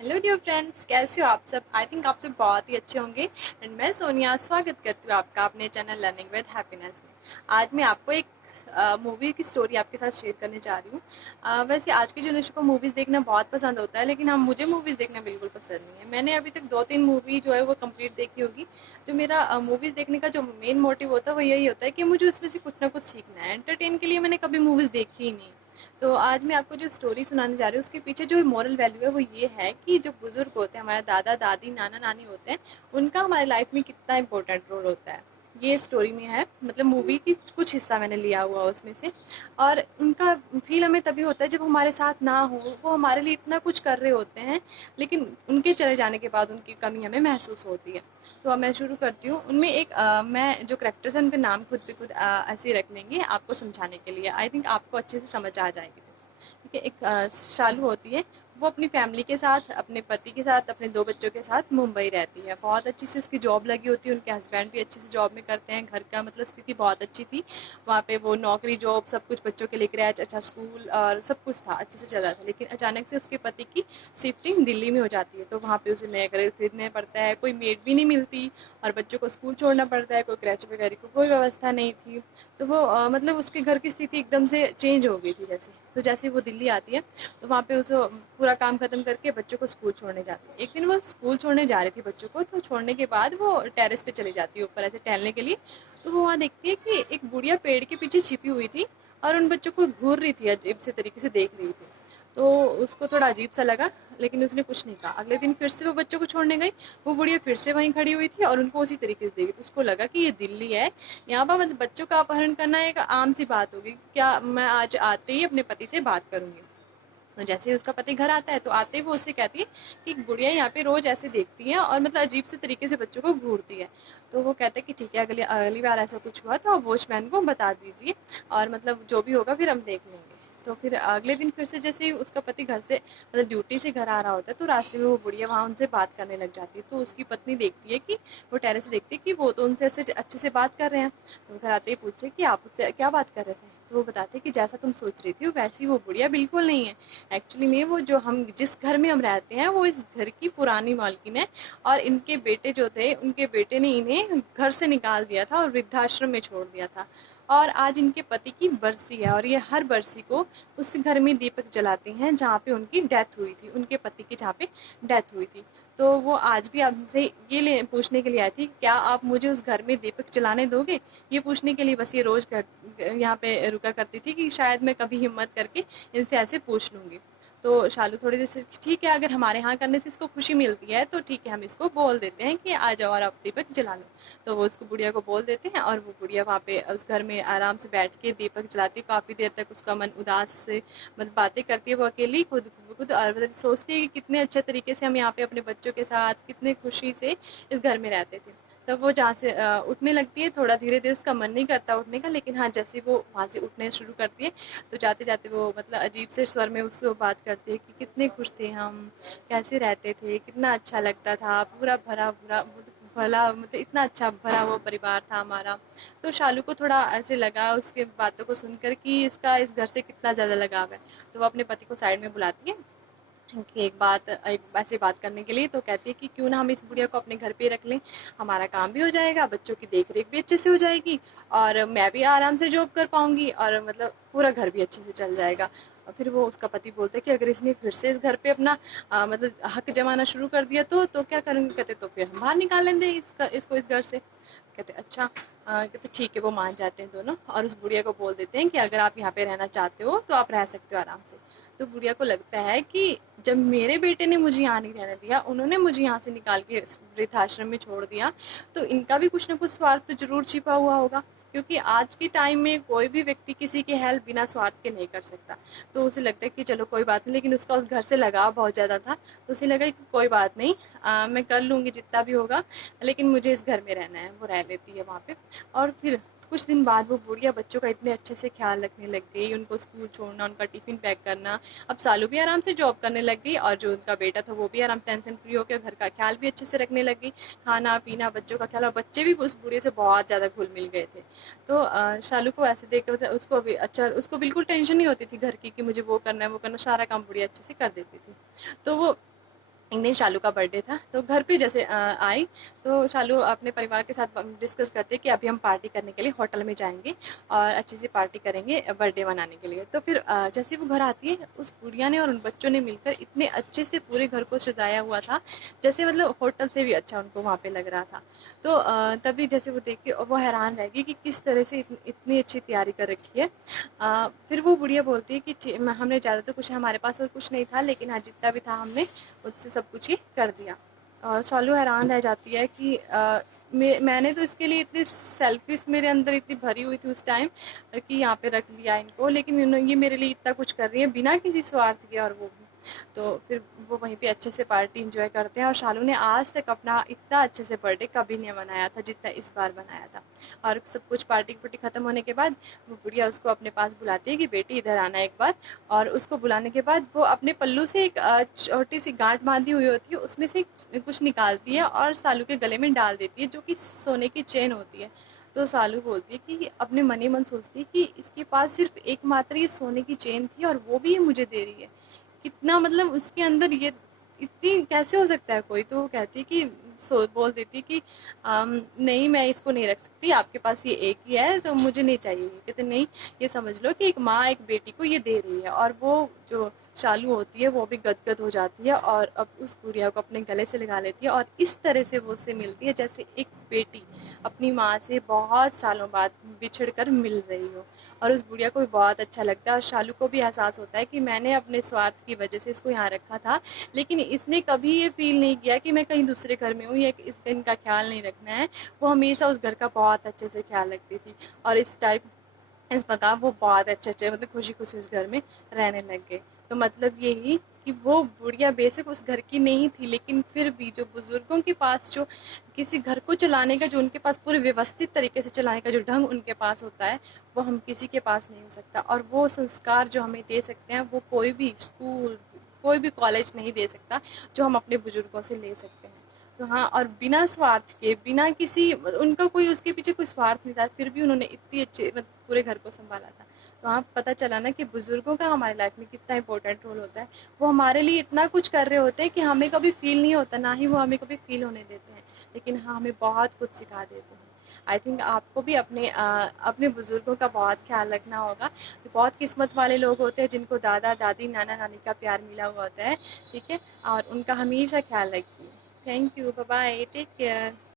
Hello dear friends, कैसे हो आप सब। आई थिंक आप सब बहुत ही अच्छे होंगे। एंड मैं सोनिया स्वागत करती हूँ आपका अपने चैनल लर्निंग विद हैप्पीनेस में। आज मैं आपको एक मूवी की स्टोरी आपके साथ शेयर करने जा रही हूँ। वैसे आज की जनरेशन को मूवीज़ देखना बहुत पसंद होता है, लेकिन हाँ, मुझे मूवीज़ देखना बिल्कुल पसंद नहीं है। मैंने अभी तक 2-3 मूवी जो है वो कंप्लीट देखी होगी। जो मेरा मूवीज़ देखने का जो मेन मोटिव होता है वो यही होता है कि मुझे उसमें से कुछ ना कुछ सीखना है। एंटरटेन के लिए मैंने कभी मूवीज़ देखी ही नहीं। तो आज मैं आपको जो स्टोरी सुनाने जा रही हूँ उसके पीछे जो मॉरल वैल्यू है वो ये है कि जो बुजुर्ग होते हैं, हमारे दादा दादी नाना नानी होते हैं, उनका हमारी लाइफ में कितना इंपॉर्टेंट रोल होता है। ये स्टोरी में है, मतलब मूवी की कुछ हिस्सा मैंने लिया हुआ उसमें से। और उनका फील हमें तभी होता है जब हमारे साथ ना हो, वो हमारे लिए इतना कुछ कर रहे होते हैं, लेकिन उनके चले जाने के बाद उनकी कमी हमें महसूस होती है। तो अब मैं शुरू करती हूँ। उनमें एक मैं जो करेक्टर्स हैं उनके नाम खुद भी खुद ऐसे ही रख लेंगे आपको समझाने के लिए। आई थिंक आपको अच्छे से समझ आ जाएगी। ठीक है। एक शालू होती है। वो अपनी फैमिली के साथ, अपने पति के साथ, अपने 2 बच्चों के साथ मुंबई रहती है। बहुत अच्छी सी उसकी जॉब लगी होती है, उनके हस्बैंड भी अच्छी सी जॉब में करते हैं। घर का मतलब स्थिति बहुत अच्छी थी। वहाँ पे वो नौकरी, जॉब सब कुछ बच्चों के लिए क्रैच, अच्छा स्कूल और सब कुछ था, अच्छे से चल रहा था। लेकिन अचानक से उसके पति की शिफ्टिंग दिल्ली में हो जाती है, तो वहाँ पे उसे नया घर खरीदना पड़ता है। कोई मेड भी नहीं मिलती और बच्चों को स्कूल छोड़ना पड़ता है। कोई क्रैच वगैरह की कोई व्यवस्था नहीं थी। तो वो मतलब उसके घर की स्थिति एकदम से चेंज हो गई थी जैसे। तो जैसे वो दिल्ली आती है तो वहाँ पे उसे पूरा काम खत्म करके बच्चों को स्कूल छोड़ने जाती है। एक दिन वो स्कूल छोड़ने जा रही थी बच्चों को, तो छोड़ने के बाद वो टेरेस पे चली जाती है ऊपर ऐसे टहलने के लिए। तो वो वहाँ देखती है कि एक बुढ़िया पेड़ के पीछे छिपी हुई थी और उन बच्चों को घूर रही थी, अजीब से तरीके से देख रही थी। तो उसको थोड़ा अजीब सा लगा, लेकिन उसने कुछ नहीं कहा। अगले दिन फिर से वो बच्चों को छोड़ने गई। वो बुढ़िया फिर से वहीं खड़ी हुई थी और उनको उसी तरीके से देखी। तो उसको लगा कि ये दिल्ली है, यहाँ पर मतलब बच्चों का अपहरण करना एक आम सी बात होगी, क्या मैं आज आते ही अपने पति से बात करूंगी। तो जैसे ही उसका पति घर आता है तो आते ही वो उससे कहती है कि बुढ़िया यहाँ पे रोज ऐसे देखती है और मतलब अजीब से तरीके से बच्चों को घूरती है। तो वो कहते हैं कि ठीक है, अगली अगली बार ऐसा कुछ हुआ तो आप वॉचमैन को बता दीजिए और मतलब जो भी होगा फिर हम देख लेंगे। तो फिर अगले दिन फिर से जैसे ही उसका पति घर से मतलब ड्यूटी से घर आ रहा होता है तो रास्ते में वो बुढ़िया वहाँ उनसे बात करने लग जाती है। तो उसकी पत्नी देखती है कि वो टेरेस से देखती है कि वो तो उनसे ऐसे अच्छे से बात कर रहे हैं। तो घर आते ही पूछे कि आप उससे क्या बात कर रहे थे। तो वो बताते कि जैसा तुम सोच रही थी वैसी वो बुढ़िया बिल्कुल नहीं है। एक्चुअली में वो जो हम जिस घर में हम रहते हैं वो इस घर की पुरानी मालकिन है। और इनके बेटे जो थे, उनके बेटे ने इन्हें घर से निकाल दिया था और वृद्धाश्रम में छोड़ दिया था। और आज इनके पति की बरसी है और ये हर बरसी को उस घर में दीपक जलाते हैं जहाँ पे उनकी डेथ हुई थी, उनके पति की जहाँ पे डेथ हुई थी। तो वो आज भी आपसे ये ले पूछने के लिए आई थी, क्या आप मुझे उस घर में दीपक जलाने दोगे। ये पूछने के लिए बस ये रोज घर यहाँ पे रुका करती थी कि शायद मैं कभी हिम्मत करके इनसे ऐसे पूछ लूँगी। तो शालू थोड़ी देर से ठीक है, अगर हमारे यहाँ करने से इसको खुशी मिलती है तो ठीक है, हम इसको बोल देते हैं कि आ जाओ और आप दीपक जला लो। तो वो उसको बुढ़िया को बोल देते हैं और वो बुढ़िया वहाँ पे उस घर में आराम से बैठ के दीपक जलाती है। काफ़ी देर तक उसका मन उदास से मतलब बातें करती है वो अकेली खुद खुद, और मतलब सोचती है कि कितने अच्छे तरीके से हम यहाँ पे अपने बच्चों के साथ कितने खुशी से इस घर में रहते थे। तब वो जहाँ से उठने लगती है, थोड़ा धीरे धीरे उसका मन नहीं करता उठने का, लेकिन हाँ जैसे वो वहाँ से उठने शुरू करती है तो जाते जाते वो मतलब अजीब से स्वर में उससे बात करती है कि कितने खुश थे हम, कैसे रहते थे, कितना अच्छा लगता था, पूरा भरा भरा भला मतलब इतना अच्छा भरा हुआ परिवार था हमारा। तो शालू को थोड़ा ऐसे लगा उसके बातों को सुनकर कि इसका इस घर से कितना ज़्यादा लगाव है। तो वो अपने पति को साइड में बुलाती है कि एक ऐसे बात करने के लिए। तो कहती है कि क्यों ना हम इस बुढ़िया को अपने घर पे रख लें, हमारा काम भी हो जाएगा, बच्चों की देख रेख भी अच्छे से हो जाएगी और मैं भी आराम से जॉब कर पाऊंगी और मतलब पूरा घर भी अच्छे से चल जाएगा। और फिर वो उसका पति बोलता है कि अगर इसने फिर से इस घर पे अपना मतलब हक जमाना शुरू कर दिया तो क्या करेंगे। कहते तो फिर हम बाहर निकाल लेंगे इसको इस घर से। कहते अच्छा। कहते ठीक है, वो मान जाते हैं दोनों और उस बुढ़िया को बोल देते हैं कि अगर आप यहाँ पे रहना चाहते हो तो आप रह सकते हो आराम से। तो बुढ़िया को लगता है कि जब मेरे बेटे ने मुझे यहाँ नहीं रहने दिया, उन्होंने मुझे यहाँ से निकाल के वृद्धाश्रम में छोड़ दिया, तो इनका भी कुछ ना कुछ स्वार्थ तो जरूर छिपा हुआ होगा। क्योंकि आज के टाइम में कोई भी व्यक्ति किसी की हेल्प बिना स्वार्थ के नहीं कर सकता। तो उसे लगता है कि चलो कोई बात नहीं, लेकिन उसका उस घर से लगाव बहुत ज़्यादा था। तो उसे लगा कि कोई बात नहीं, मैं कर लूँगी जितना भी होगा, लेकिन मुझे इस घर में रहना है। वो रह लेती है वहाँ पे। और फिर कुछ दिन बाद वो बुढ़िया बच्चों का इतने अच्छे से ख्याल रखने लग गई, उनको स्कूल छोड़ना, उनका टिफिन पैक करना। अब सालू भी आराम से जॉब करने लग गई और जो उनका बेटा था वो भी आराम टेंशन फ्री होकर घर का ख्याल भी अच्छे से रखने लग गई, खाना पीना बच्चों का ख्याल। और बच्चे भी उस बूढ़े से बहुत ज़्यादा घुल मिल गए थे। तो शालू को ऐसे देख कर मतलब उसको भी अच्छा, उसको बिल्कुल टेंशन नहीं होती थी घर की कि मुझे वो करना है वो करना, सारा काम बुढ़िया अच्छे से कर देती थी। तो वो एक दिन शालू का बर्थडे था, तो घर पे जैसे आई, तो शालू अपने परिवार के साथ डिस्कस करते कि अभी हम पार्टी करने के लिए होटल में जाएंगे और अच्छी सी पार्टी करेंगे बर्थडे मनाने के लिए। तो फिर जैसे वो घर आती है, उस बुढ़िया ने और उन बच्चों ने मिलकर इतने अच्छे से पूरे घर को सजाया हुआ था, जैसे मतलब होटल से भी अच्छा उनको वहाँ पे लग रहा था। तो तभी जैसे वो देख के वो हैरान रह गई कि किस तरह से इतनी अच्छी तैयारी कर रखी है। फिर वो बुढ़िया बोलती है कि हमने ज़्यादा तो कुछ हमारे पास और कुछ नहीं था, लेकिन हाँ जितना भी था हमने उससे सब कुछ ही कर दिया। सॉलू हैरान रह जाती है कि मैंने तो इसके लिए इतनी सेल्फिश मेरे अंदर इतनी भरी हुई थी उस टाइम कि यहाँ पे रख लिया इनको, लेकिन ये मेरे लिए इतना कुछ कर रही है बिना किसी स्वार्थ के, और वो भी। तो फिर वो वहीं पे अच्छे से पार्टी इंजॉय करते हैं, और शालू ने आज तक अपना इतना अच्छे से बर्थडे कभी नहीं मनाया था जितना इस बार मनाया था। और सब कुछ पार्टी पुर्टी ख़त्म होने के बाद वो बुढ़िया उसको अपने पास बुलाती है कि बेटी इधर आना एक बार। और उसको बुलाने के बाद वो अपने पल्लू से एक छोटी सी गांठ बांधी हुई होती है, उसमें से कुछ निकालती है और सालू के गले में डाल देती है, जो कि सोने की चेन होती है। तो सालू बोलती है कि अपने मन ही मन सोचती है कि इसके पास सिर्फ एकमात्र ये सोने की चेन थी और वो भी ये मुझे दे रही है। कितना मतलब उसके अंदर ये इतनी कैसे हो सकता है कोई। तो वो कहती है कि बोल देती है कि नहीं मैं इसको नहीं रख सकती, आपके पास ये एक ही है तो मुझे नहीं चाहिए ये। कहते नहीं, ये समझ लो कि एक माँ एक बेटी को ये दे रही है। और वो जो शालू होती है वो भी गदगद हो जाती है और अब उस गुड़िया को अपने गले से लगा लेती है, और इस तरह से वो उससे मिलती है जैसे एक बेटी अपनी माँ से बहुत सालों बाद बिछड़ कर मिल रही हो। और उस बुढ़िया को भी बहुत अच्छा लगता है, और शालू को भी एहसास होता है कि मैंने अपने स्वार्थ की वजह से इसको यहाँ रखा था, लेकिन इसने कभी ये फील नहीं किया कि मैं कहीं दूसरे घर में हूँ या इनका ख्याल नहीं रखना है। वो हमेशा उस घर का बहुत अच्छे से ख्याल रखती थी, और इस प्रकार वो बहुत अच्छे मतलब खुशी खुशी उस घर में रहने लग गए। तो मतलब यही कि वो बुढ़िया बेशक उस घर की नहीं थी, लेकिन फिर भी जो बुजुर्गों के पास जो किसी घर को चलाने का, जो उनके पास पूरे व्यवस्थित तरीके से चलाने का जो ढंग उनके पास होता है, वो हम किसी के पास नहीं हो सकता। और वो संस्कार जो हमें दे सकते हैं वो कोई भी स्कूल, कोई भी कॉलेज नहीं दे सकता, जो हम अपने बुजुर्गों से ले सकते हैं। तो हाँ, और बिना स्वार्थ के, बिना किसी उनका कोई उसके पीछे कोई स्वार्थ नहीं था, फिर भी उन्होंने इतनी अच्छे मतलब पूरे घर को संभाला था। तो हाँ, पता चला ना कि बुजुर्गों का हमारी लाइफ में कितना इंपॉर्टेंट रोल होता है। वो हमारे लिए इतना कुछ कर रहे होते हैं कि हमें कभी फील नहीं होता, ना ही वो हमें कभी फील होने देते हैं, लेकिन हाँ हमें बहुत कुछ सिखा देते हैं। आई थिंक आपको भी अपने बुजुर्गों का बहुत ख्याल रखना होगा। बहुत किस्मत वाले लोग होते हैं जिनको दादा दादी नाना नानी का प्यार मिला हुआ होता है। ठीक है, और उनका हमेशा ख्याल रखिए। Thank you, bye bye, take care.